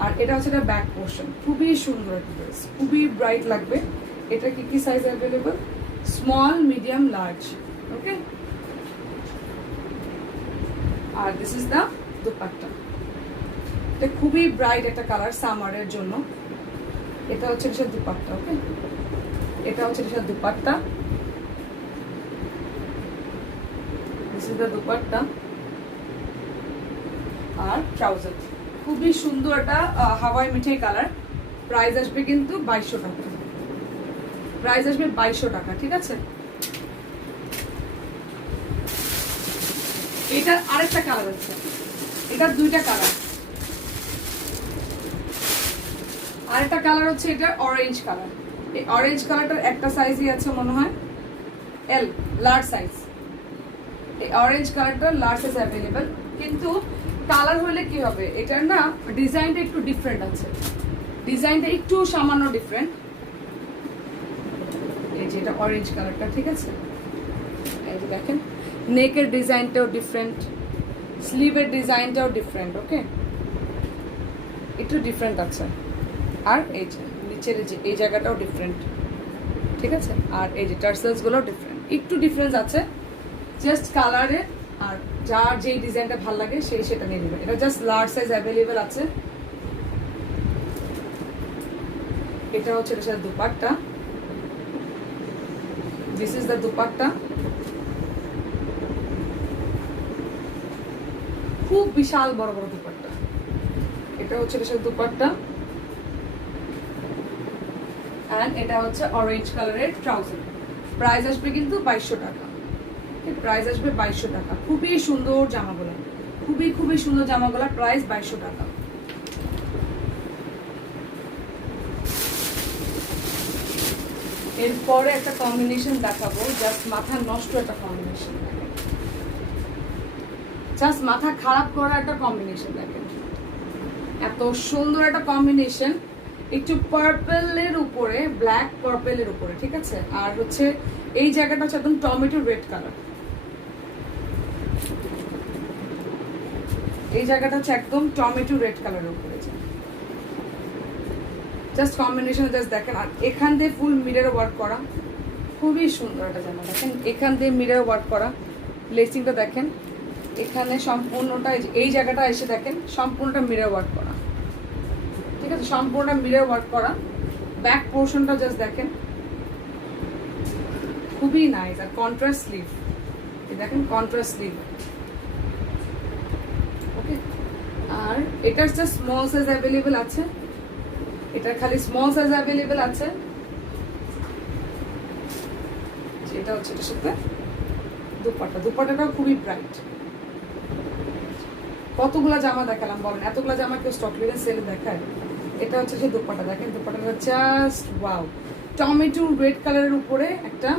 আর এটা হচ্ছে এটা ব্যাক পোর্শন, খুবই সুন্দর একটা ড্রেস, খুবই ব্রাইট লাগবে। এটা কি size available? Small, medium, large. Okay, আর দিস ইজ দ্য দুপাট্টা। এটা খুবই ব্রাইট একটা কালার সামারের জন্য। এটা হচ্ছে এটার দুপাট্টা। ওকে, এটা হচ্ছে এটার dupatta, this is the dupatta. আর ট্রাউজার খুবই সুন্দর একটা হাওয়াই মিঠাই কালার। প্রাইস আসবে কিন্তু 2200 টাকা, প্রাইস আসবে 2200 টাকা, ঠিক আছে? এটার আরেকটা কালার আছে, এটার দুইটা কালার। আরেকটা কালার হচ্ছে এটার অরেঞ্জ কালার। এই অরেঞ্জ কালারটার একটা সাইজই আছে মনে হয় এল, লার্জ সাইজ। এই অরেঞ্জ কালারটা লার্জ সাইজ অ্যাভেলেবেল, কিন্তু কালার হলে কি হবে, এটার না ডিজাইনটা একটু ডিফারেন্ট আছে, ডিজাইনটা একটু সামান্য ডিফারেন্ট। এই যে এটা অরেঞ্জ কালারটা, ঠিক আছে, এই যে দেখেন নেকের ডিজাইনটাও ডিফারেন্ট, স্লিভের ডিজাইনটাও ডিফারেন্ট, ওকে একটু ডিফারেন্ট আছে। আর এই যে নিচের এই জায়গাটাও ডিফারেন্ট, ঠিক আছে, আর এই যে টার্সেলসগুলোও ডিফারেন্ট, একটু ডিফারেন্স আছে জাস্ট কালারে। আর যার যেই ডিজাইনটা ভালো লাগে সেই সেটা নিয়ে নেবে। এটা জাস্ট লার্জ সাইজ অ্যাভেলেবেল আছে। এটা হচ্ছে এটার সাথে dupatta, this is the dupatta. খুব বিশাল বড় বড় দুপাট্টা। এটা হচ্ছে এটার সাথে দুপাট্টা, অ্যান্ড এটা হচ্ছে অরেঞ্জ কালারের ট্রাউজার। প্রাইস আসবে কিন্তু 2200 টাকা, প্রাইস আসবে 2200 টাকা। খুবই সুন্দর জামাগুলো, খুবই খুবই সুন্দর জামাগুলো, প্রাইস 2200 টাকা। এরপরে একটা কম্বিনেশন দেখাবো, জাস্ট মাথা নষ্ট একটা কম্বিনেশন, জাস্ট মাথা খারাপ করা একটা কম্বিনেশন। দেখেন এত সুন্দর একটা কম্বিনেশন, একটু পার্পেলের উপরে, ব্ল্যাক পার্পেলের উপরে, ঠিক আছে। আর হচ্ছে এই জায়গাটা হচ্ছে একদম টমেটো রেড কালার, এই জায়গাটা হচ্ছে একদম টমেটো রেড কালারের উপরে, জাস্ট কম্বিনেশন জাস্ট দেখেন। আর এখান দিয়ে ফুল মিরর ওয়ার্ক করা, খুবই সুন্দর একটা জামা। দেখেন এখান দিয়ে মিরর ওয়ার্ক করা, লেসিংটা দেখেন, এখানে সম্পূর্ণটা এই জায়গাটা এসে দেখেন সম্পূর্ণটা মিরর ওয়ার্ক করা, ঠিক আছে, সম্পূর্ণটা মিরর ওয়ার্ক করা। ব্যাক পোর্শনটা জাস্ট দেখেন, খুবই নাইস। আর কন্ট্রাস্ট স্লিভ, দেখেন কন্ট্রাস্ট স্লিভ, ওকে। আর এটার জাস্ট স্মল সাইজ অ্যাভেলেবেল আছে, এটা খালি স্মল সাইজ অ্যাভেলেবেল আছে। এটা হচ্ছে এটার সাথে দুপাট্টা, দুপাট্টাটাও খুবই ব্রাইট। কতগুলা জামা দেখালাম বলেন, এতগুলা জামা কেউ স্টক ক্লিয়ারেন্স সেলে দেখায়? এটা হচ্ছে সেই দুপাট্টা, দেখেন দুপাট্টাটা জাস্ট ওয়াও, টমেটো রেড কালারের উপরে একটা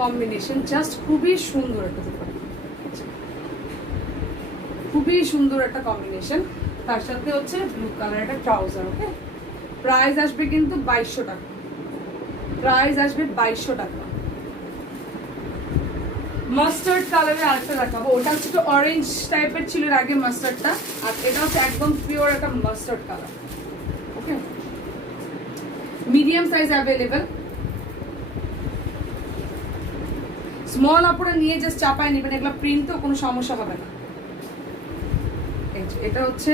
কম্বিনেশন, জাস্ট খুবই সুন্দর একটা দুপাট্টা, খুবই সুন্দর একটা কম্বিনেশন। তার সাথে হচ্ছে ব্লু কালার একটা ট্রাউজার, ওকে। প্রাইস আসবে কিন্তু 2200 টাকা, প্রাইস আসবে 2200 টাকা। মাস্টার্ড কালারের আরেকটা দেখাবো, ওটা হচ্ছে একটু অরেঞ্জ টাইপের ছিল এর আগে মাস্টার্ডটা, আর এটা হচ্ছে একদম পিওর একটা মাস্টার্ড কালার, ওকে। মিডিয়াম সাইজ অ্যাভেলেবেল, স্মল আপুরা নিয়ে জাস্ট চাপায় নেবেন, এগুলো প্রিন্টও কোনো সমস্যা হবে না। এটা হচ্ছে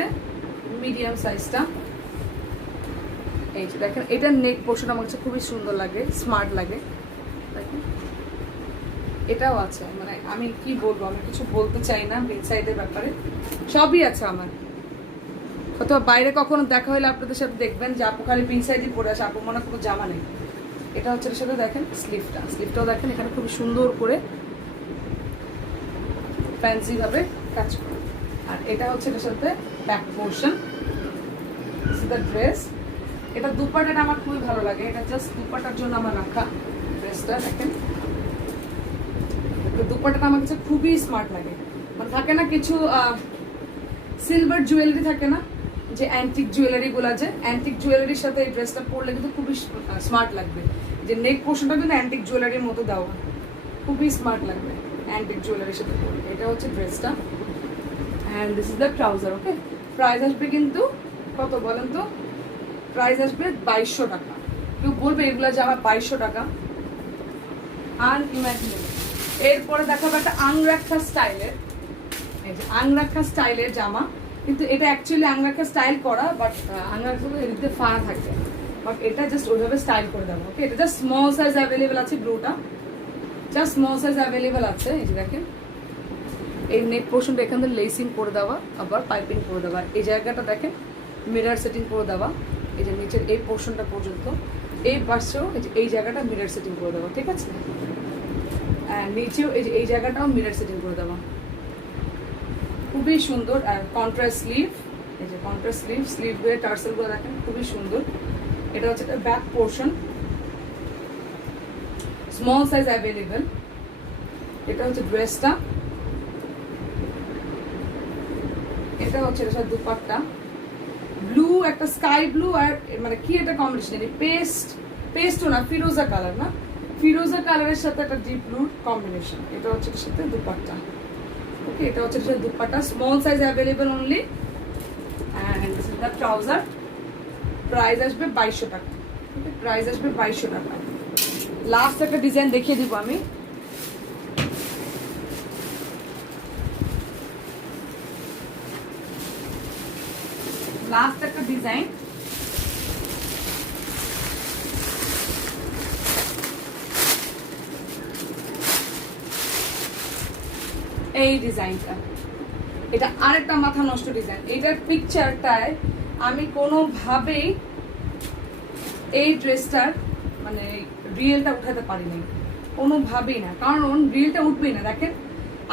মিডিয়াম সাইজটা, এই যে দেখেন এটার নেক পোর্শন আমার কাছে খুবই সুন্দর লাগে, স্মার্ট লাগে, দেখেন এটাও আছে। মানে আমি কি বলবো, আমি কিছু বলতে চাই না পিন সাইডের ব্যাপারে, সবই আছে আমার। অথবা বাইরে কখনো দেখা হলে আপনাদের সাথে দেখবেন যে আপু খালি পিন সাইডই পরে আসে, আপু মনে কোনো জামা নেই। এটা হচ্ছে এর সাথে দেখেন স্লিভটা, স্লিভটাও দেখেন এখানে খুবই সুন্দর করে ফ্যান্সি ভাবে কাজ করে। আর এটা হচ্ছে এটার সাথে ব্যাক পোর্শন, দ্য ড্রেস। এটা দুপাট্টাটা আমার খুবই ভালো লাগে, এটা জাস্ট দুপাট্টার জন্য আমার রাখা ড্রেসটা। দেখেন দুপাট্টাটা আমার কাছে খুবই স্মার্ট লাগে। মানে থাকে না কিছু সিলভার জুয়েলারি থাকে না, যে অ্যান্টিক জুয়েলারিগুলো, যে অ্যান্টিক জুয়েলারির সাথে এই ড্রেসটা পরলে কিন্তু খুবই স্মার্ট লাগবে। যে নেক পোর্শনটা কিন্তু অ্যান্টিক জুয়েলারির মতো দেওয়া, খুবই স্মার্ট লাগবে অ্যান্টিক জুয়েলারির সাথে পরলে। এটা হচ্ছে ড্রেসটা, and this is the trouser, okay. Price আসবে কিন্তু কত বলেন তো, প্রাইস আসবে 2200 টাকা। কেউ বলবে এগুলো জামা 2200 টাকা, আনইমাজিনেবল। এরপরে দেখাবো একটা আংরাক্ষা স্টাইলের, এই যে আংরাক্ষা স্টাইলের জামা, কিন্তু এটা অ্যাকচুয়ালি আংরাক্ষা স্টাইল করা, বাট আংরাক্ষাগুলো এদিকে ফাড়া থাকে, বাট এটা জাস্ট ওইভাবে স্টাইল করে দেবো, ওকে। এটা জাস্ট স্মল সাইজ অ্যাভেলেবেল আছে, ব্লুটা জাস্ট স্মল সাইজ অ্যাভেলেবেল আছে। এই যে দেখেন এই নেক পোর্শনটা এখান থেকে লেসিং করে দেওয়া, আবার পাইপিং করে দেওয়া, এই জায়গাটা দেখেন মিরর সেটিং করে দেওয়া, এই যে নিচের এই পোর্শনটা পর্যন্ত, এই পাশেও এই জায়গাটা মিরর সেটিং করে দেওয়া, ঠিক আছে। নিচেও এই জায়গাটাও মিরর সেটিং করে দেওয়া, খুবই সুন্দর। আর কন্ট্রাস্ট স্লিভ, এই যে কন্ট্রাস্ট স্লিভ, স্লিভের টার্সেলগুলো দেখেন খুবই সুন্দর। এটা হচ্ছে back portion, small size available. এটা হচ্ছে ড্রেসটা, এটা হচ্ছে এটার সাথে দুপাট্টা, ব্লু একটা স্কাই ব্লু আর মানে কি এটা কম্বিনেশন, পেস্টও না, ফিরোজা কালার না, ফিরোজা কালারের সাথে একটা ডিপ ব্লু কম্বিনেশন। এটা হচ্ছে এটার সাথে দুপাট্টা। ওকে, এটা হচ্ছে এটার সাথে dupatta, small size available only, and this is the trouser. Price আসবে 2200 টাকা। ওকে, প্রাইস আসবে 2200 টাকা। লাস্ট একটা ডিজাইন দেখিয়ে দিব আমি। লাস্ট একটা ডিজাইন, এই ডিজাইনটা, এটা আরেকটা মাথা নষ্ট ডিজাইন। এটার পিকচারটায় আমি কোনোভাবেই এই ড্রেসটার মানে রিয়েলটা উঠাতে পারিনি, কোনোভাবেই না, কারণ রিয়েলটা উঠবেই না। দেখেন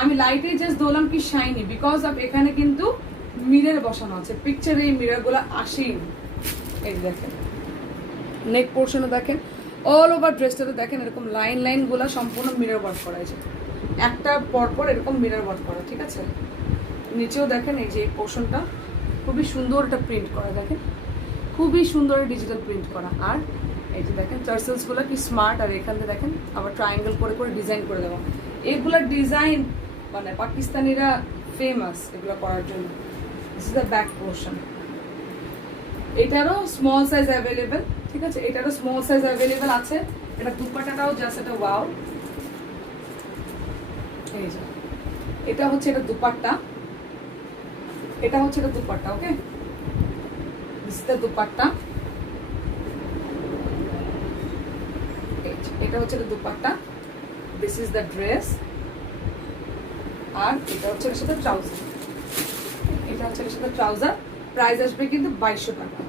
আমি লাইটে জাস্ট দোলাম কি শাইনি, বিকজ অফ এখানে কিন্তু মিরর বসানো আছে, পিকচারে এই মিররগুলো আসেই। এই দেখেন নেক পোর্শনে দেখেন, অল ওভার ড্রেসটাতে দেখেন এরকম লাইনগুলো সম্পূর্ণ মিরর ওয়ার্ক করা হয়েছে, একটা পরপর এরকম মিরর ওয়ার্ক করা, ঠিক আছে। নিচেও দেখেন এই যে এই পোর্শনটা খুবই সুন্দর একটা প্রিন্ট করা, দেখেন খুবই সুন্দর ডিজিটাল প্রিন্ট করা। আর এই যে দেখেন টার্সেলসগুলো কি স্মার্ট, আর এখান থেকে দেখেন আবার ট্রায়াঙ্গেল করে করে ডিজাইন করে দেওয়া। এগুলোর ডিজাইন মানে পাকিস্তানিরা ফেমাস এগুলো করার জন্য। This is the back portion. এটারও স্মল সাইজ অ্যাভেলেবেল, ঠিক আছে, এটারও স্মল সাইজ অ্যাভেলেবেল আছে। এটা দুপাট্টাটাও জাস্ট এটা ওয়াও। এই যে এটা হচ্ছে এটা দুপাট্টা, এটা হচ্ছে এটা dupatta. Okay, this is the dupatta, এটা হচ্ছে এটা dupatta, this is the dress, আর এটা হচ্ছে এর সাথে ট্রাউজার, এটা হচ্ছে এর সাথে ট্রাউজার। প্রাইস আসবে কিন্তু 2200 টাকা,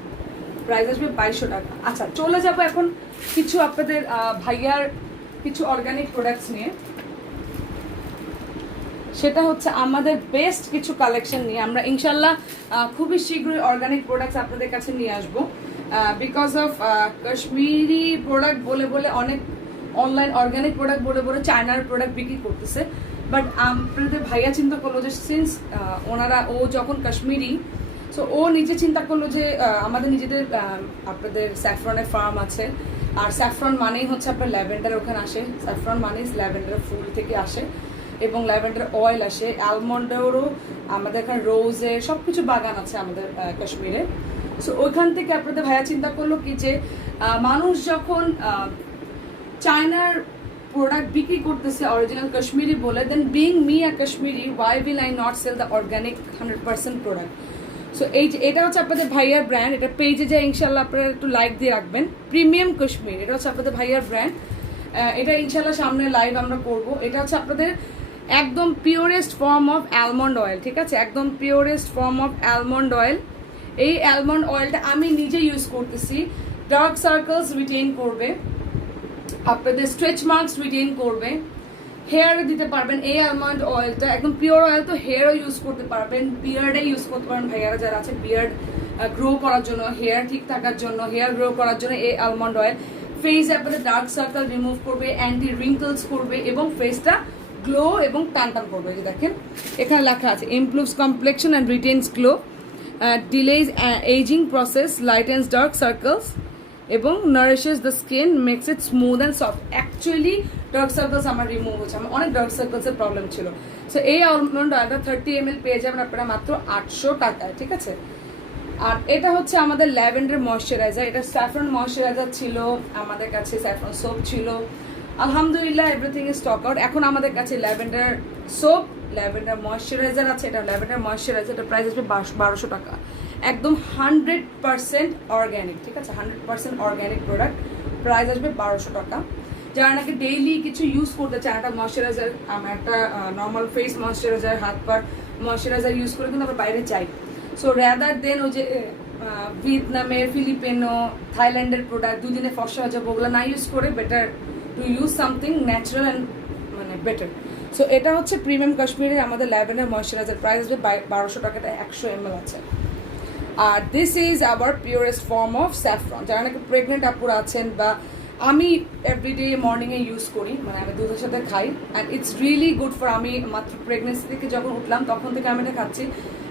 প্রাইস আসবে 2200 টাকা। আচ্ছা, চলে যাবো এখন কিছু আপনাদের ভাইয়ার কিছু অর্গানিক প্রোডাক্টস নিয়ে। সেটা হচ্ছে আমাদের বেস্ট কিছু কালেকশন নিয়ে আমরা ইনশাল্লাহ খুবই শীঘ্রই অর্গানিক প্রোডাক্টস আপনাদের কাছে নিয়ে আসবো। বিকজ অফ কাশ্মীরি প্রোডাক্ট বলে বলে অনেক অনলাইন অর্গানিক প্রোডাক্ট বলে বলে চায়নার প্রোডাক্ট বিক্রি করতেছে, বাট আপনাদের ভাইয়া চিন্তা করলো যে সিন্স ও যখন কাশ্মীরি, সো ও নিজে চিন্তা করলো যে আমাদের নিজেদের আপনাদের স্যাফরনের ফার্ম আছে, আর স্যাফরন মানেই হচ্ছে আপনার ল্যাভেন্ডার ওখানে আসে, স্যাফরন মানেই ল্যাভেন্ডার ফুল থেকে আসে এবং ল্যাভেন্ডার অয়েল আসে, অ্যালমন্ডেরও আমাদের এখানে রোজের সব কিছু বাগান আছে আমাদের কাশ্মীরে। সো ওইখান থেকে আপনাদের ভাইয়া চিন্তা করলো কি যে মানুষ যখন চায়নার প্রোডাক্ট বিক্রি করতেছে অরিজিনাল কাশ্মীরি বলে, then being me a Kashmiri, why will I not sell the organic 100% product. So এই যে এটা হচ্ছে আপনাদের ভাইয়ার ব্র্যান্ড, এটা পেজে যায় ইনশাল্লাহ আপনারা একটু লাইক দিয়ে রাখবেন, প্রিমিয়াম কাশ্মীর, এটা হচ্ছে আপনাদের ভাইয়ার ব্র্যান্ড। এটা ইনশাল্লাহ সামনে লাইভ আমরা করব। এটা হচ্ছে আপনাদের একদম purest form of almond oil, ঠিক আছে, একদম purest form of almond oil. এই অ্যালমন্ড অয়েলটা আমি নিজে ইউজ করতেছি, ডার্ক সার্কেলস রিটেইন করবে, আপনাদের স্ট্রেচ মার্কস রিটেইন করবে, হেয়ারে দিতে পারবেন। এই অ্যালমন্ড অয়েলটা একদম পিওর অয়েল, তো হেয়ারও ইউজ করতে পারবেন, বিয়ার্ডে ইউজ করতে পারেন, ভাইয়ারা যারা আছে বিয়ার্ড গ্রো করার জন্য, হেয়ার ঠিক থাকার জন্য, হেয়ার গ্রো করার জন্য এই অ্যালমন্ড অয়েল। ফেসে আপনাদের ডার্ক সার্কেল রিমুভ করবে, অ্যান্টি রিঙ্কলস করবে এবং ফেসটা গ্লো এবং টান টান করবে। যে দেখেন এখানে লেখা আছে improves complexion and retains glow, delays aging process, lightens dark circles এবং nourishes the skin, makes it smooth and soft. Actually dark circles আমার রিমুভ হচ্ছে, আমার অনেক ডার্ক সার্কেলসের প্রবলেম ছিল। সো এই অ্যালমন্ড অয়েলটা 30 ml পেয়ে যাবেন আপনারা মাত্র 800 টাকায়, ঠিক আছে। আর এটা হচ্ছে আমাদের ল্যাভেন্ডার ময়শ্চারাইজার, এটা স্যাফরন ময়শ্চারাইজার ছিল আমাদের কাছে, স্যাফরন সোপ ছিল, আলহামদুলিল্লাহ এভরিথিং ইজ স্টক আউট। এখন আমাদের কাছে ল্যাভেন্ডার সোপ, ল্যাভেন্ডার ময়শ্চারাইজার আছে, এটা ল্যাভেন্ডার ময়শ্চারাইজার, এটা প্রাইস আসবে 1200 টাকা, একদম 100% অর্গ্যানিক, ঠিক আছে, 100% অর্গ্যানিক প্রোডাক্ট, প্রাইস আসবে 1200 টাকা। যারা নাকি ডেইলি কিছু ইউজ করতে চান, একটা ময়শ্চারাইজার, আমরা একটা নর্মাল ফেস ময়শ্চারাইজার, হাত পার ময়শ্চারাইজার ইউজ করে কিন্তু আমরা বাইরে যাই, সো র্যাদার দেন ওই যে ভিয়েতনামের, ফিলিপিনো, থাইল্যান্ডের প্রোডাক্ট দুদিনে ফসা হয়ে যাবে, ওগুলো না ইউজ করে better to use something natural and মানে বেটার। সো এটা হচ্ছে প্রিমিয়াম কাশ্মীরের আমাদের ল্যাভেন্ডার ময়শ্চারাইজার, প্রাইস আসবে 1200 টাকাটা, 100 ml আছে। আর this is our purest form of saffron. যারা নাকি প্রেগনেন্ট আপুরা আছেন বা আমি এভরিডে মর্নিংয়ে ইউজ করি, মানে আমি দুধের সাথে খাই, and it's really good for. আমি মাত্র প্রেগনেন্সি থেকে যখন উঠলাম তখন থেকে আমি এটা খাচ্ছি,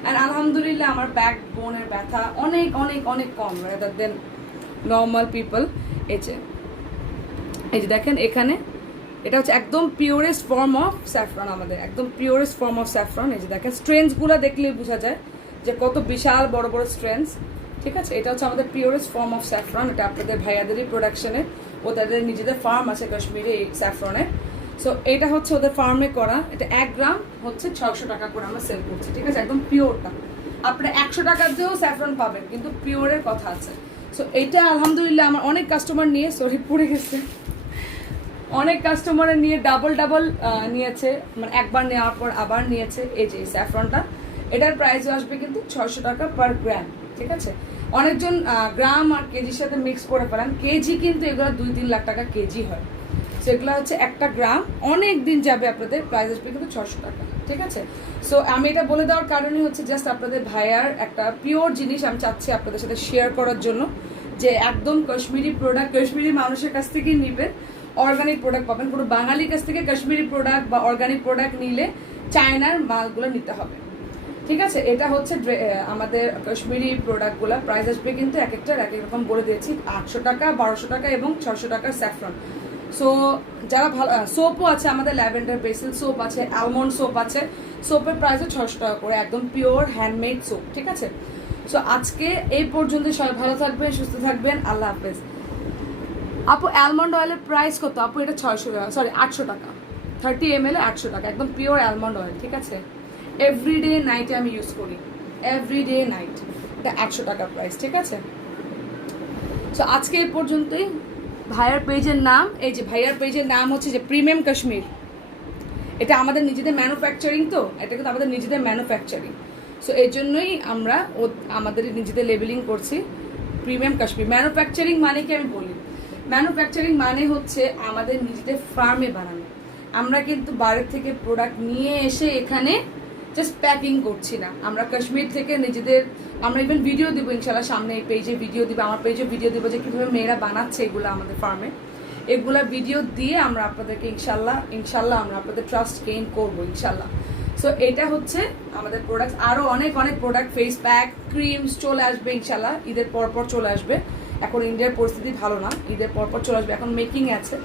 অ্যান্ড আলহামদুলিল্লাহ আমার ব্যাক বোনের ব্যথা অনেক অনেক অনেক কম রেদার দেন নর্মাল পিপল। এই যে দেখেন এখানে এটা হচ্ছে একদম পিওরেস্ট ফর্ম অফ স্যাফরন, আমাদের একদম পিওরেস্ট ফর্ম অফ স্যাফরন। এই যে দেখেন স্ট্রেন্থসগুলো দেখলেই বোঝা যায় যে কত বিশাল বড় বড় স্ট্রেন্থস, ঠিক আছে। এটা হচ্ছে আমাদের পিওরেস্ট ফর্ম অফ স্যাফরন। এটা আপনাদের ভাইয়াদেরই প্রোডাকশনে, ও তাদের নিজেদের ফার্ম আছে কাশ্মীরে এই স্যাফরনের। সো এটা হচ্ছে ওদের ফার্মে করা। এটা 1 গ্রাম হচ্ছে 600 টাকা করে আমরা সেল করছি, ঠিক আছে, একদম পিওরটা। আপনারা 100 টাকা দিয়েও স্যাফরন পাবেন, কিন্তু পিওরের কথা আছে। সো এটা আলহামদুলিল্লাহ আমার অনেক কাস্টমার নিয়ে, সরি পড়ে গেছে, অনেক কাস্টমার নিয়ে ডাবল নিয়েছে, মানে একবার নেওয়ার পর আবার নিয়েছে। এই যে স্যাফরনটা, এটার প্রাইস আসবে কিন্তু 600 টাকা পার গ্রাম, ঠিক আছে। অনেকজন গ্রাম আর কেজির সাথে মিক্স করে ফেলেন, কেজি কিন্তু এগুলো 2-3 লাখ টাকা কেজি হয়। সো এগুলো হচ্ছে 1 গ্রাম, অনেক দিন যাবে আপনাদের, প্রাইস আসবে কিন্তু 600 টাকা, ঠিক আছে। সো আমি এটা বলে দেওয়ার কারণই হচ্ছে জাস্ট আপনাদের ভাইয়ার একটা পিওর জিনিস আমি চাচ্ছি আপনাদের সাথে শেয়ার করার জন্য, যে একদম কাশ্মীরি প্রোডাক্ট, কাশ্মীরি মানুষের কাছ থেকেই নেবেন, অর্গানিক প্রোডাক্ট পাবেন। কোনো বাঙালির কাছ থেকে কাশ্মীরি প্রোডাক্ট বা অর্গানিক প্রোডাক্ট নিলে চায়নার মালগুলো নিতে হবে, ঠিক আছে। এটা হচ্ছে আমাদের কাশ্মীরি প্রোডাক্টগুলো প্রাইস আসবে কিন্তু এক একটার এক এক রকম বলে দিয়েছি, 800 টাকা, 1200 টাকা এবং 600 টাকার স্যাফরন। সো যারা ভালো, সোপও আছে আমাদের, ল্যাভেন্ডার বেসিল সোপ আছে, আলমন্ড সোপ আছে। সোপের প্রাইসও 600 টাকা করে, একদম পিওর হ্যান্ডমেড সোপ, ঠিক আছে। সো আজকে এই পর্যন্ত, সবাই ভালো থাকবেন, সুস্থ থাকবেন, আল্লাহ হাফেজ। আপু অ্যালমন্ড অয়েলের প্রাইস কত? আপু এটা 600 টাকা, সরি 800 টাকা, 30 ml 800 টাকা, একদম পিওর অ্যালমন্ড অয়েল, ঠিক আছে। এভরিডে নাইটে আমি ইউজ করি, এভরিডে নাইট, এটা 800 টাকা প্রাইস, ঠিক আছে। সো আজকে এই পর্যন্তই। ভাইয়ার পেজের নাম, এই যে ভাইয়ার পেজের নাম হচ্ছে যে প্রিমিয়াম কাশ্মীর। এটা আমাদের নিজেদের ম্যানুফ্যাকচারিং, তো এটা কিন্তু আমাদের নিজেদের ম্যানুফ্যাকচারিং। সো এই জন্যই আমরা আমাদের নিজেদের লেবেলিং করছি প্রিমিয়াম কাশ্মীর। ম্যানুফ্যাকচারিং মানে কি আমি বলি, ম্যানুফ্যাকচারিং মানে হচ্ছে আমাদের নিজেদের ফার্মে বানানো। আমরা কিন্তু বাইরের থেকে প্রোডাক্ট নিয়ে এসে এখানে জাস্ট প্যাকিং করছি না, আমরা কাশ্মীর থেকে নিজেদের, আমরা ইভেন ভিডিও দিব ইনশাল্লাহ, সামনে এই পেজে ভিডিও দিব, আমার পেজে ভিডিও দিব যে কীভাবে মেয়েরা বানাচ্ছে এগুলো আমাদের ফার্মে। এগুলা ভিডিও দিয়ে আমরা আপনাদেরকে ইনশাল্লাহ আমরা আপনাদের ট্রাস্ট গেইন করবো ইনশাল্লাহ। সো এটা হচ্ছে আমাদের প্রোডাক্ট, আরও অনেক অনেক প্রোডাক্ট, ফেস প্যাক, ক্রিমস চলে আসবে ইনশাল্লাহ, ঈদের পরপর চলে আসবে। এখন ইন্ডিয়ার পরিস্থিতি ভালো না, ঈদের পরপর চলে আসবে, এখন মেকিং আছে।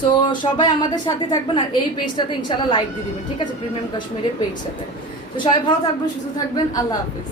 সো সবাই আমাদের সাথে থাকবেন, আর এই পেজটাতে ইনশাল্লাহ লাইক দিয়ে দিবেন, ঠিক আছে, প্রিমিয়াম কাশ্মীরের পেজটাতে। তো সবাই ভালো থাকবেন, সুস্থ থাকবেন, আল্লাহ হাফিজ।